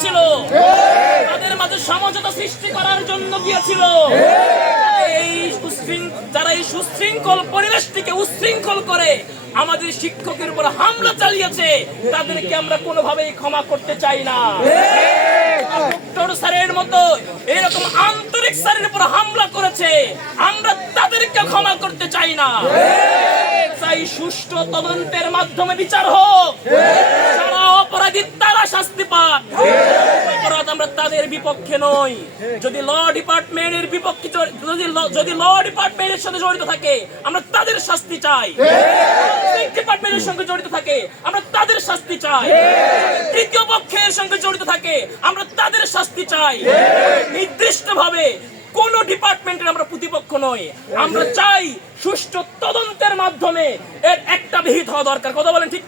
গিয়েছিল, তাদের মাঝে সমঝোতা সৃষ্টি করার জন্য গিয়েছিল। যারা এই সুশৃঙ্খল পরিবেশটিকে উশৃঙ্খল করে আমাদের শিক্ষকের উপর হামলা চালিয়েছে, তাদেরকে আমরা কোনোভাবেই ক্ষমা করতে চাই না। ডক্টর স্যারের মতো এরকম আন্তরিক স্যারের উপর হামলা করেছে, আমরা তাদেরকে ক্ষমা করতে চাই না। চাই সুষ্ঠু তদন্তের মাধ্যমে বিচার হোক, যারা অপরাধী তারা শাস্তি পাক। অপরাধ আমরা তাদের বিপক্ষে নই। যদি ল ডিপার্টমেন্টের বিপক্ষে, যদি ল ডিপার্টমেন্টের সাথে জড়িত থাকে আমরা তাদের শাস্তি চাই। ডিপার্টমেন্টের সঙ্গে জড়িত থাকে আমরা তাদের শাস্তি চাই। তৃতীয় পক্ষের সঙ্গে জড়িত থাকে আমরা তাদের শাস্তি চাই। নির্দিষ্টভাবে কোন ডিপার্টমেন্টের আমরা প্রতিপক্ষ নই। আমরা চাই সুষ্ঠু তদন্তের মাধ্যমে এর একটা বিহিত হওয়া দরকার। কথা বলেন ঠিক?